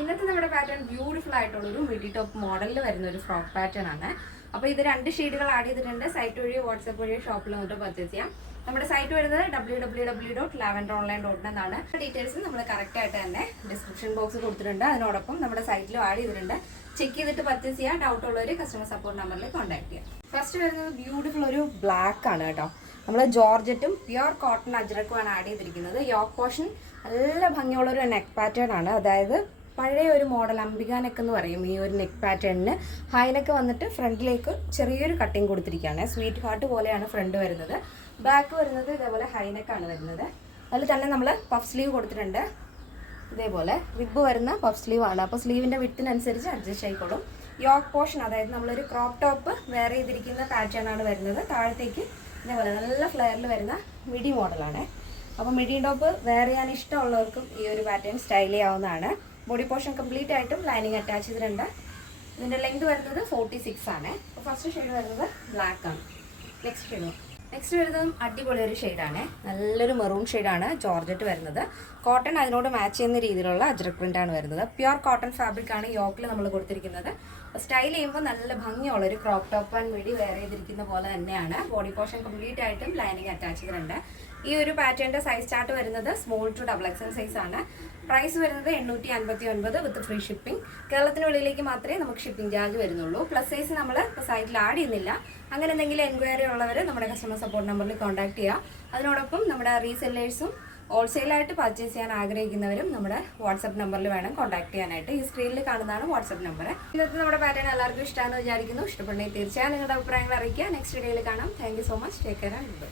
ഇന്നത്തെ നമ്മുടെ pattern beautiful ആയിട്ടുള്ള ഒരു മിഡി ടോപ്പ് മോഡലിൽ വരുന്ന ഒരു ഫ്രോക്ക് പാറ്റേൺ ആണ്. അപ്പോൾ ഇത് 2 ഷെയ്ഡുകൾ ആഡ് ചെയ്തിട്ടുണ്ട്. സൈറ്റ് വഴിയോ വാട്സ്ആപ്പ് വഴിയോ ഷോപ്പിൽ വന്നിട്ട് പർച്ചേസ് ചെയ്യാം. നമ്മുടെ സൈറ്റ് വരുന്നത് www.lavenderonline.in എന്നാണ്. ഡീറ്റെയിൽസ് നമ്മൾ കറക്റ്റ് ആയിട്ട് തന്നെ ഡിസ്ക്രിപ്ഷൻ ബോക്സ് കൊടുത്തിട്ടുണ്ട്. അതിനോടൊപ്പം നമ്മുടെ സൈറ്റിലും ആഡ് ചെയ്തിട്ടുണ്ട്. ചെക്ക് ചെയ്തിട്ട് പർച്ചേസ് ചെയ്യാം. ഡൗട്ട് ഉള്ളവർ കസ്റ്റമർ സപ്പോർട്ട് നമ്പറിൽ കോൺടാക്ട് ചെയ്യാം. ഫസ്റ്റ് വരുന്നത് ബ്യൂട്ടിഫുൾ ഒരു ബ്ലാക്ക് ആണ് കേട്ടോ. നമ്മൾ ജോർജറ്റും പ്യുർ കോട്ടൺ അജ്രക്കുമാണ് ആഡ് ചെയ്തിരിക്കുന്നത്. യോക്ക് പോർഷൻ നല്ല ഭംഗിയുള്ള ഒരു നെക്ക് പാറ്റേൺ ആണ്. അതായത് പഴയ ഒരു മോഡൽ അംബിക നെക്ക് എന്ന് പറയും. ഈ ഒരു നെക്ക് പാറ്റേണിന് ഹൈനെക്ക് വന്നിട്ട് ഫ്രണ്ടിലേക്ക് ചെറിയൊരു കട്ടിങ് കൊടുത്തിരിക്കുകയാണ്. സ്വീറ്റ് ഹാർട്ട് പോലെയാണ് ഫ്രണ്ട് വരുന്നത്. ബാക്ക് വരുന്നത് ഇതേപോലെ ഹൈനെക്കാണ് വരുന്നത്. അതിൽ തന്നെ നമ്മൾ പഫ് സ്ലീവ് കൊടുത്തിട്ടുണ്ട്. ഇതേപോലെ റിബ് വരുന്ന പഫ് സ്ലീവ് ആണ്. അപ്പോൾ സ്ലീവിൻ്റെ വിട്ടിനനുസരിച്ച് അഡ്ജസ്റ്റ് ആയിക്കോളും. യോക്ക് പോർഷൻ അതായത് നമ്മളൊരു ക്രോപ്പ് ടോപ്പ് വെയർ ചെയ്തിരിക്കുന്ന പാറ്റേൺ ആണ് വരുന്നത്. താഴത്തേക്ക് ഇതേപോലെ നല്ല ഫ്ലെയറിൽ വരുന്ന മിഡി മോഡലാണ്. അപ്പോൾ മിഡി ടോപ്പ് വെയർ ചെയ്യാൻ ഇഷ്ടമുള്ളവർക്കും ഈ ഒരു പാറ്റേൺ സ്റ്റൈൽ ചെയ്യാവുന്നതാണ്. ബോഡി പോർഷൻ കംപ്ലീറ്റ് ആയിട്ടും ലൈനിങ് അറ്റാച്ച് ചെയ്തിട്ടുണ്ട്. ഇതിൻ്റെ ലെങ്ത് വരുന്നത് 46 ആണ്. അപ്പോൾ ഫസ്റ്റ് ഷെയ്ഡ് വരുന്നത് ബ്ലാക്ക് ആണ്. നെക്സ്റ്റ് വരുന്നതും അടിപൊളി ഒരു ഷെയ്ഡാണ്. നല്ലൊരു മെറൂൺ ഷെയ്ഡാണ്. ജോർജറ്റ് വരുന്നത്. കോട്ടൺ അതിനോട് മാച്ച് ചെയ്യുന്ന രീതിയിലുള്ള അജ്രക് പ്രിൻ്റാണ് വരുന്നത്. പ്യുർ കോട്ടൺ ഫാബ്രിക് ആണ് യോക്കിൽ നമ്മൾ കൊടുത്തിരിക്കുന്നത്. സ്റ്റൈൽ ചെയ്യുമ്പോൾ നല്ല ഭംഗിയുള്ളൊരു crop top and midi wear ചെയ്തിരിക്കുന്ന പോലെ തന്നെയാണ്. ബോഡി പോർഷൻ കംപ്ലീറ്റ് ആയിട്ടും ലൈനിങ് അറ്റാച്ച് ചെയ്തിട്ടുണ്ട്. ഈ ഒരു പാറ്റേണിൻ്റെ സൈസ് ചാർട്ട് വരുന്നത് സ്മോൾ ടു XXL സൈസ് ആണ്. പ്രൈസ് വരുന്നത് 859 വിത്ത് ഫ്രീ ഷിപ്പിംഗ്. കേരളത്തിനുള്ളിലേക്ക് മാത്രമേ നമുക്ക് ഷിപ്പിംഗ് ചാർജ് വരുന്നുള്ളൂ. പ്ലസ് സൈസ് നമ്മൾ ഇപ്പോൾ സൈറ്റിൽ ആഡ് ചെയ്യുന്നില്ല. അങ്ങനെ എന്തെങ്കിലും എൻക്വയറി ഉള്ളവർ നമ്മുടെ കസ്റ്റമർ സപ്പോർട്ട് നമ്പറിൽ കോൺടാക്ട് ചെയ്യുക. അതിനോടൊപ്പം നമ്മുടെ റീസെല്ലേഴ്സും ഹോൾസെയിലായിട്ട് പർച്ചേസ് ചെയ്യാൻ ആഗ്രഹിക്കുന്നവരും നമ്മുടെ വാട്സപ്പ് നമ്പറിൽ വേണം കോൺടാക്ട് ചെയ്യാനായിട്ട്. ഈ സ്ക്രീനിൽ കാണുന്നതാണ് വാട്സപ്പ് നമ്പർ. ഇന്നത്തെ നമ്മുടെ പാറ്റേൺ എല്ലാവർക്കും ഇഷ്ടമാണെന്ന് വിചാരിക്കുന്നു. ഇഷ്ടപ്പെടുന്നെങ്കിൽ തീർച്ചയായും നിങ്ങളുടെ അഭിപ്രായങ്ങൾ അറിയിക്കുക. നെക്സ്റ്റ് വീഡിയോയിൽ കാണാം. Thank you so much. Take care and by.